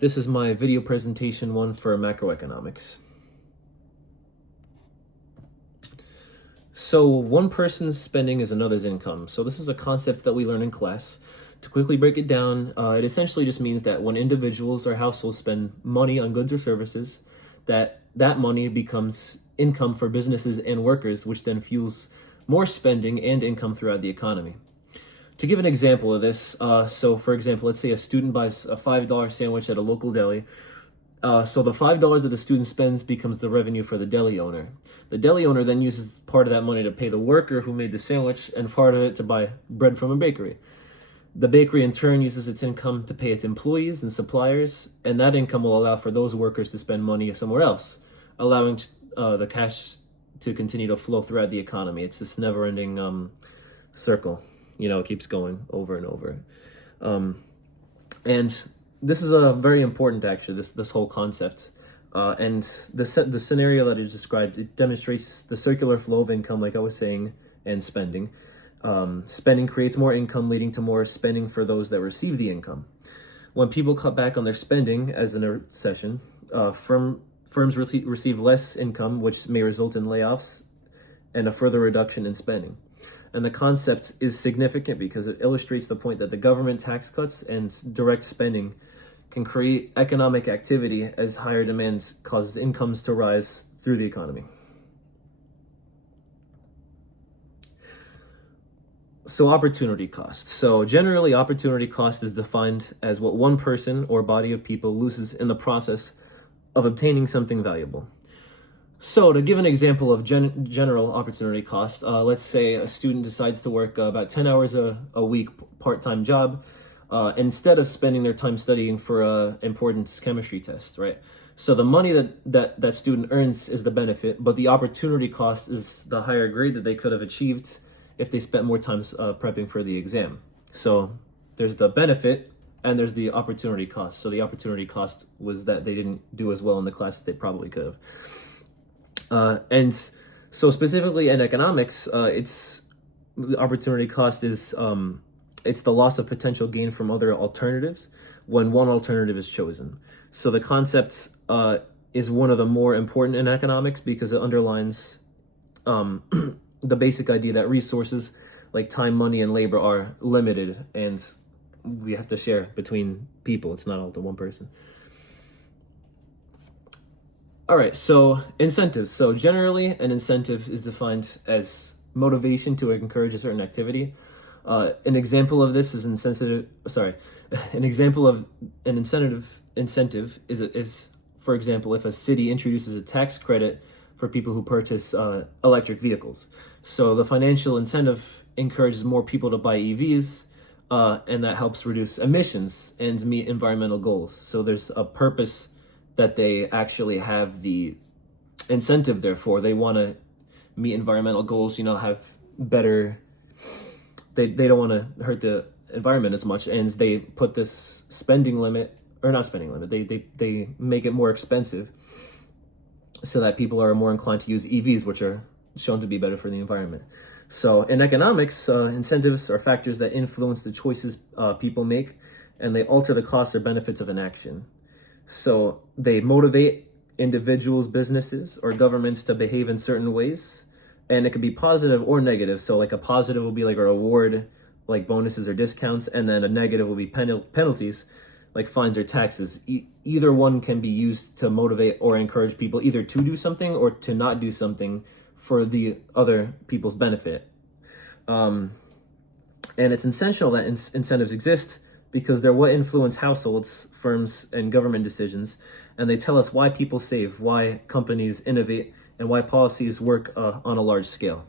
This is my video presentation one for macroeconomics. So one person's spending is another's income. So this is a concept that we learn in class. To quickly break it down, it essentially just means that when individuals or households spend money on goods or services, that money becomes income for businesses and workers, which then fuels more spending and income throughout the economy. To give an example of this, so for example, let's say a student buys a $5 sandwich at a local deli. So the $5 that the student spends becomes the revenue for the deli owner. The deli owner then uses part of that money to pay the worker who made the sandwich and part of it to buy bread from a bakery. The bakery in turn uses its income to pay its employees and suppliers, and that income will allow for those workers to spend money somewhere else, allowing the cash to continue to flow throughout the economy. It's this never-ending circle. It keeps going over and over. And this is a very important, actually, this whole concept. And the scenario that is described, it demonstrates the circular flow of income, like I was saying, and spending. Spending creates more income, leading to more spending for those that receive the income. When people cut back on their spending, as in a recession, firms receive less income, which may result in layoffs and a further reduction in spending. And the concept is significant because it illustrates the point that the government tax cuts and direct spending can create economic activity as higher demand causes incomes to rise through the economy. So opportunity cost. So generally, opportunity cost is defined as what one person or body of people loses in the process of obtaining something valuable. So to give an example of general opportunity cost, let's say a student decides to work about 10 hours a week part-time job instead of spending their time studying for an important chemistry test, right? So the money that student earns is the benefit, but the opportunity cost is the higher grade that they could have achieved if they spent more time prepping for the exam. So there's the benefit and there's the opportunity cost. So the opportunity cost was that they didn't do as well in the class as they probably could have. And so specifically in economics, the opportunity cost is it's the loss of potential gain from other alternatives when one alternative is chosen. So the concept is one of the more important in economics because it underlines the basic idea that resources like time, money, and labor are limited and we have to share between people. It's not all to one person. All right, so incentives. So generally, an incentive is defined as motivation to encourage a certain activity. An example of this is an example of an incentive is, for example, if a city introduces a tax credit for people who purchase electric vehicles. So the financial incentive encourages more people to buy EVs, and that helps reduce emissions and meet environmental goals. So there's a purpose that they actually have the incentive, therefore. They want to meet environmental goals, have better, they don't want to hurt the environment as much, and they put this spending limit, or not spending limit, they make it more expensive so that people are more inclined to use EVs, which are shown to be better for the environment. So in economics, incentives are factors that influence the choices people make, and they alter the costs or benefits of an action. So they motivate individuals, businesses, or governments to behave in certain ways, and it could be positive or negative. So like a positive will be like a reward, like bonuses or discounts, and then a negative will be penalties, like fines or taxes. Either one can be used to motivate or encourage people either to do something or to not do something for the other people's benefit. And it's essential that incentives exist because they're what influence households, firms, and government decisions, and they tell us why people save, why companies innovate, and why policies work on a large scale.